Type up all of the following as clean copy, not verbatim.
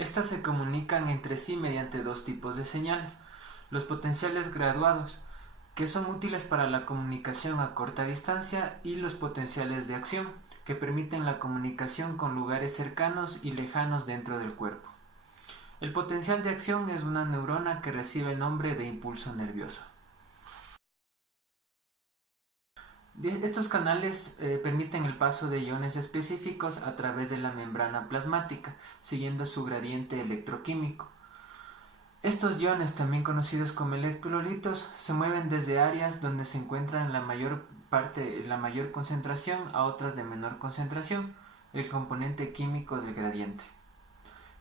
Estas se comunican entre sí mediante dos tipos de señales: los potenciales graduados, que son útiles para la comunicación a corta distancia, y los potenciales de acción, que permiten la comunicación con lugares cercanos y lejanos dentro del cuerpo. El potencial de acción es una neurona que recibe el nombre de impulso nervioso. Estos canales permiten el paso de iones específicos a través de la membrana plasmática, siguiendo su gradiente electroquímico. Estos iones, también conocidos como electrolitos, se mueven desde áreas donde se encuentran la mayor concentración a otras de menor concentración, el componente químico del gradiente.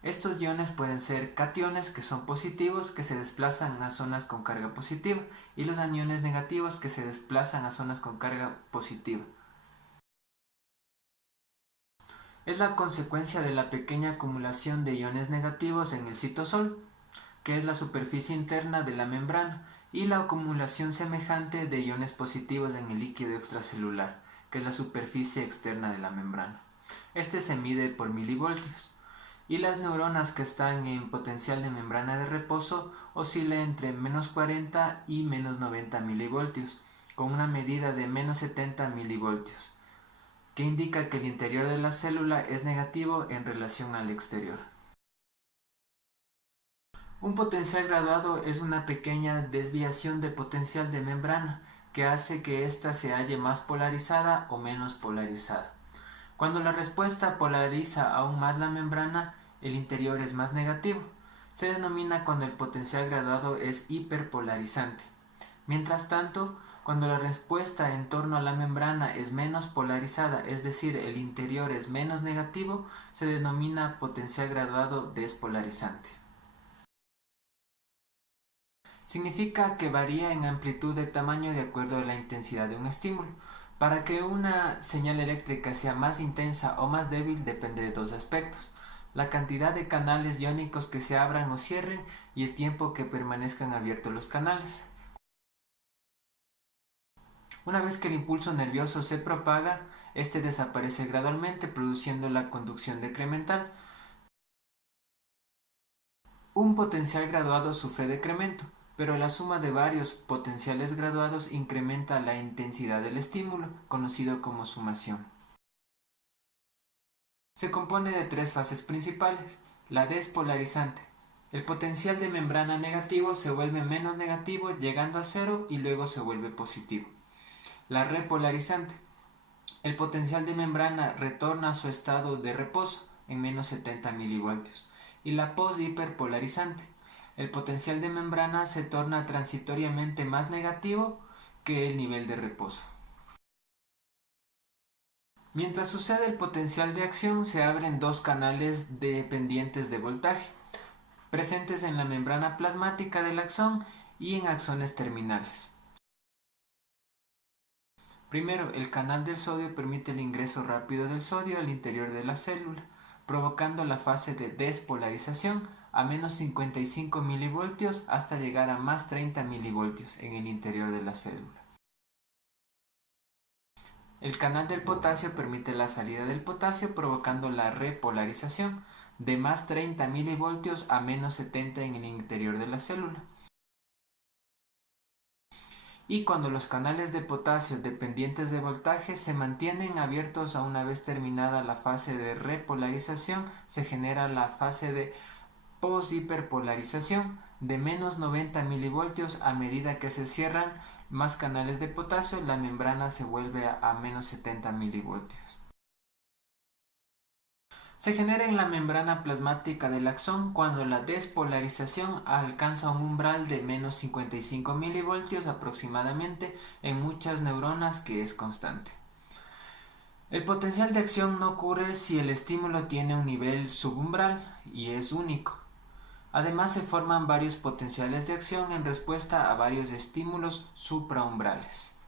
Estos iones pueden ser cationes, que son positivos, que se desplazan a zonas con carga positiva, y los aniones negativos, que se desplazan a zonas con carga positiva. Es la consecuencia de la pequeña acumulación de iones negativos en el citosol, que es la superficie interna de la membrana, y la acumulación semejante de iones positivos en el líquido extracelular, que es la superficie externa de la membrana. Este se mide por milivoltios. Y las neuronas que están en potencial de membrana de reposo oscilan entre menos 40 y menos 90 milivoltios, con una medida de menos 70 milivoltios, que indica que el interior de la célula es negativo en relación al exterior. Un potencial graduado es una pequeña desviación de potencial de membrana que hace que ésta se halle más polarizada o menos polarizada. Cuando la respuesta polariza aún más la membrana, el interior es más negativo. Se denomina cuando el potencial graduado es hiperpolarizante. Mientras tanto, cuando la respuesta en torno a la membrana es menos polarizada, es decir, el interior es menos negativo, se denomina potencial graduado despolarizante. Significa que varía en amplitud de tamaño de acuerdo a la intensidad de un estímulo. Para que una señal eléctrica sea más intensa o más débil depende de dos aspectos: la cantidad de canales iónicos que se abran o cierren y el tiempo que permanezcan abiertos los canales. Una vez que el impulso nervioso se propaga, este desaparece gradualmente, produciendo la conducción decremental. Un potencial graduado sufre decremento, pero la suma de varios potenciales graduados incrementa la intensidad del estímulo, conocido como sumación. Se compone de tres fases principales: la despolarizante. El potencial de membrana negativo se vuelve menos negativo, llegando a cero, y luego se vuelve positivo. La repolarizante. El potencial de membrana retorna a su estado de reposo en menos 70 milivoltios. Y la post-hiperpolarizante. El potencial de membrana se torna transitoriamente más negativo que el nivel de reposo. Mientras sucede el potencial de acción, se abren dos canales dependientes de voltaje, presentes en la membrana plasmática del axón y en axones terminales. Primero, el canal del sodio permite el ingreso rápido del sodio al interior de la célula, provocando la fase de despolarización a menos 55 milivoltios hasta llegar a más 30 milivoltios en el interior de la célula. El canal del potasio permite la salida del potasio, provocando la repolarización de más 30 milivoltios a menos 70 en el interior de la célula. Y cuando los canales de potasio dependientes de voltaje se mantienen abiertos, a una vez terminada la fase de repolarización, se genera la fase de post-hiperpolarización de menos 90 milivoltios. A medida que se cierran más canales de potasio, la membrana se vuelve a menos 70 milivoltios. Se genera en la membrana plasmática del axón cuando la despolarización alcanza un umbral de menos 55 milivoltios aproximadamente en muchas neuronas, que es constante. El potencial de acción no ocurre si el estímulo tiene un nivel subumbral y es único. Además, se forman varios potenciales de acción en respuesta a varios estímulos supraumbrales.